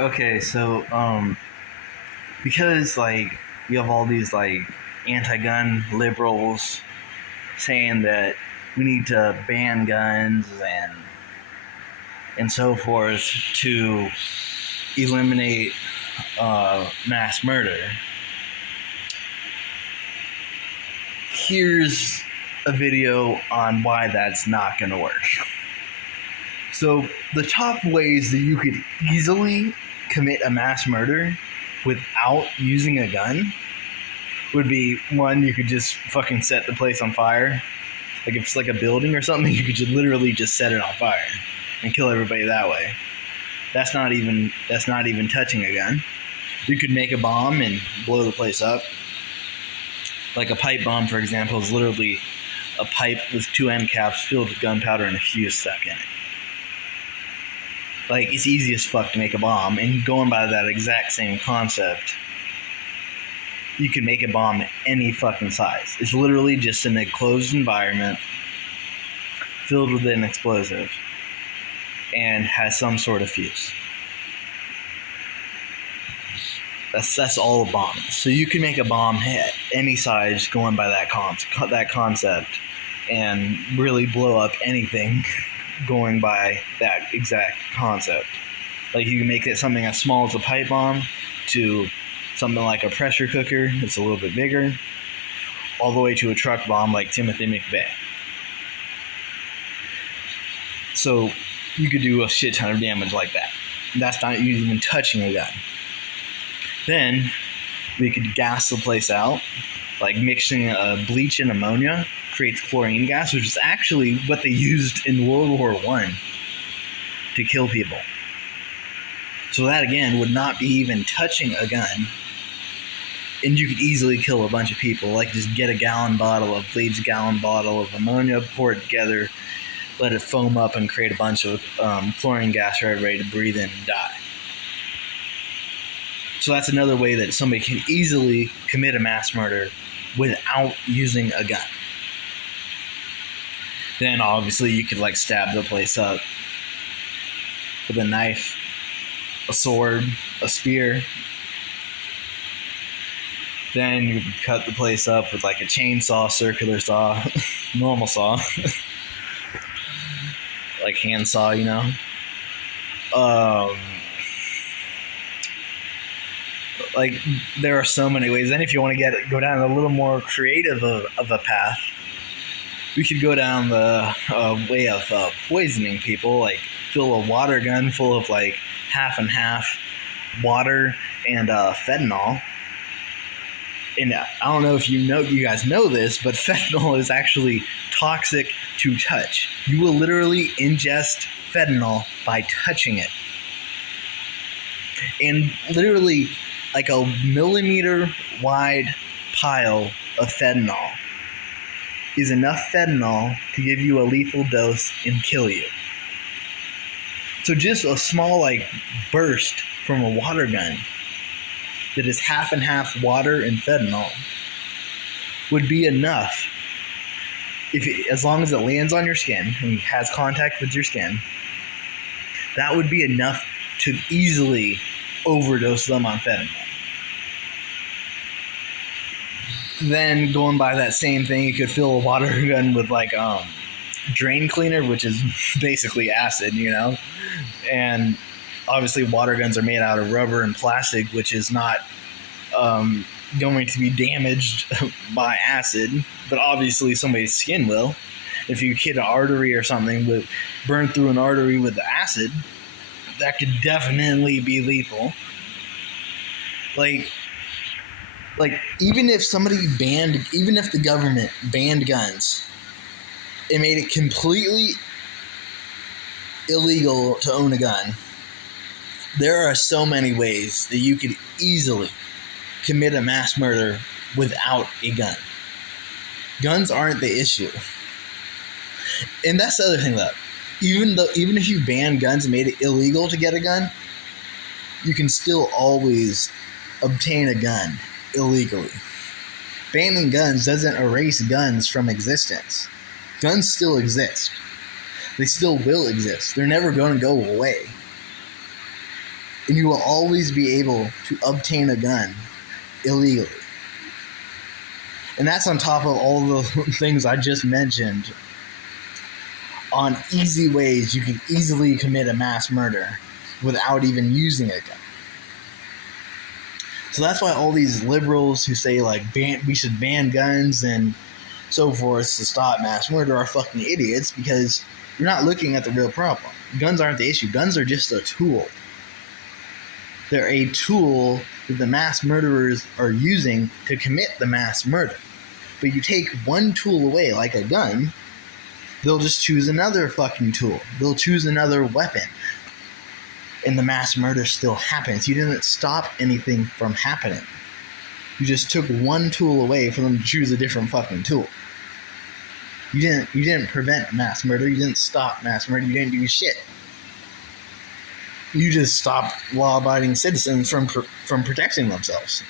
Okay, so because like you have all these like anti-gun liberals saying that we need to ban guns and so forth to eliminate mass murder. Here's a video on why that's not going to work. So, the top ways that you could easily commit a mass murder without using a gun would be one, you could just fucking set the place on fire. Like if it's like a building or something, you could just literally just set it on fire and kill everybody that way. That's not even touching a gun. You could make a bomb and blow the place up. Like a pipe bomb, for example, is literally a pipe with two end caps filled with gunpowder and a fuse stuck in it. Like, it's easy as fuck to make a bomb, and going by that exact same concept, you can make a bomb any fucking size. It's literally just an enclosed environment filled with an explosive and has some sort of fuse. That's all a bomb is. So you can make a bomb any size going by that concept and really blow up anything going by that exact concept. Like you can make it something as small as a pipe bomb to something like a pressure cooker that's a little bit bigger, all the way to a truck bomb like Timothy McVeigh. So you could do a shit ton of damage like that. That's not even touching a gun. Then we could gas the place out, like mixing bleach and ammonia creates chlorine gas, which is actually what they used in World War I to kill people. So that again would not be even touching a gun, and you could easily kill a bunch of people. Like just get a gallon bottle of bleach, gallon bottle of ammonia, pour it together, let it foam up, and create a bunch of chlorine gas for everybody to breathe in and die. So that's another way that somebody can easily commit a mass murder without using a gun. Then obviously you could like stab the place up with a knife, a sword, a spear. Then you could cut the place up with like a chainsaw, circular saw, normal saw, like hand saw, you know. Like there are so many ways. And if you want to go down a little more creative of a path, we could go down the way of poisoning people. Like fill a water gun full of like half and half water and fentanyl. And I don't know if you guys know this, but fentanyl is actually toxic to touch. You will literally ingest fentanyl by touching it. And literally like a millimeter wide pile of fentanyl is enough fentanyl to give you a lethal dose and kill you. So just a small like burst from a water gun that is half and half water and fentanyl would be enough as long as it lands on your skin and has contact with your skin. That would be enough to easily overdose them on fentanyl. Then going by that same thing, you could fill a water gun with like drain cleaner, which is basically acid, you know. And obviously water guns are made out of rubber and plastic, which is not going to be damaged by acid, but obviously somebody's skin will. If you hit an artery or something, burn through an artery with the acid, that could definitely be lethal. Like even if the government banned guns, it made it completely illegal to own a gun. There are so many ways that you could easily commit a mass murder without a gun. Guns aren't the issue. And that's the other thing though. Even if you banned guns and made it illegal to get a gun, you can still always obtain a gun illegally. Banning guns doesn't erase guns from existence. Guns still exist. They still will exist. They're never going to go away. And you will always be able to obtain a gun illegally. And that's on top of all the things I just mentioned on easy ways you can easily commit a mass murder without even using a gun. So that's why all these liberals who say like we should ban guns and so forth to stop mass murder are fucking idiots, because you're not looking at the real problem. Guns aren't the issue. Guns are just a tool. They're a tool that the mass murderers are using to commit the mass murder. But you take one tool away, like a gun, they'll just choose another fucking tool. They'll choose another weapon. And the mass murder still happens. You didn't stop anything from happening. You just took one tool away for them to choose a different fucking tool. You didn't prevent mass murder. You didn't stop mass murder. You didn't do shit. You just stopped law-abiding citizens from protecting themselves.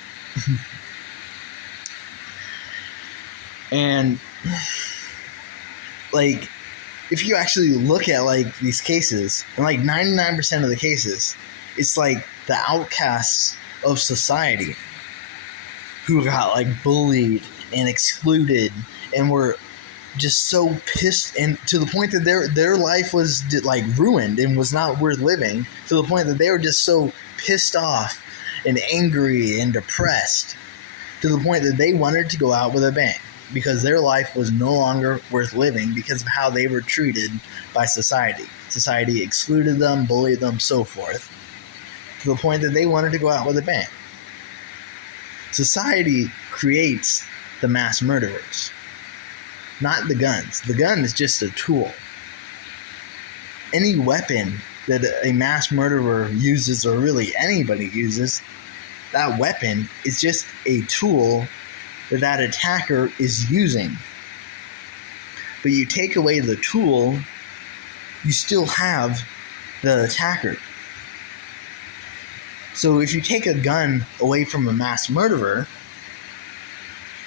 And like, if you actually look at like these cases, and like 99% of the cases, it's like the outcasts of society who got like bullied and excluded and were just so pissed, and to the point that their life was like ruined and was not worth living, to the point that they were just so pissed off and angry and depressed, to the point that they wanted to go out with a bang, because their life was no longer worth living because of how they were treated by society. Society excluded them, bullied them, so forth, to the point that they wanted to go out with a bang. Society creates the mass murderers, not the guns. The gun is just a tool. Any weapon that a mass murderer uses, or really anybody uses, that weapon is just a tool that attacker is using. But you take away the tool, you still have the attacker. So if you take a gun away from a mass murderer,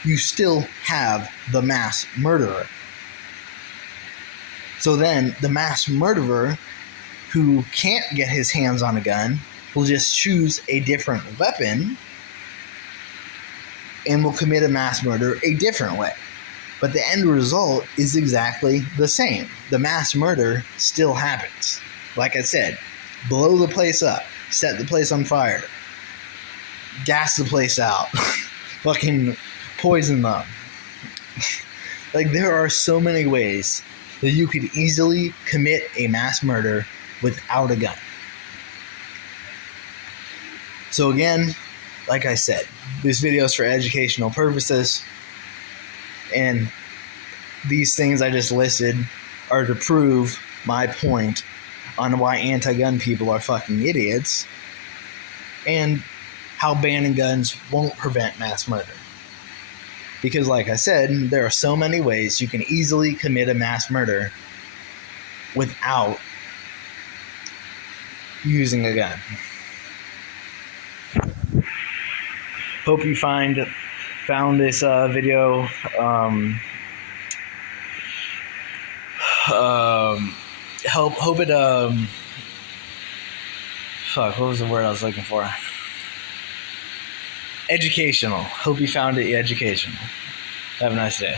you still have the mass murderer. So then the mass murderer who can't get his hands on a gun will just choose a different weapon and will commit a mass murder a different way. But the end result is exactly the same. The mass murder still happens. Like I said, blow the place up, set the place on fire, gas the place out, fucking poison them. Like, there are so many ways that you could easily commit a mass murder without a gun. So again, like I said, this video is for educational purposes, and these things I just listed are to prove my point on why anti-gun people are fucking idiots, and how banning guns won't prevent mass murder. Because like I said, there are so many ways you can easily commit a mass murder without using a gun. Hope you found this video hope it what was the word I was looking for? Educational. Hope you found it educational. Have a nice day.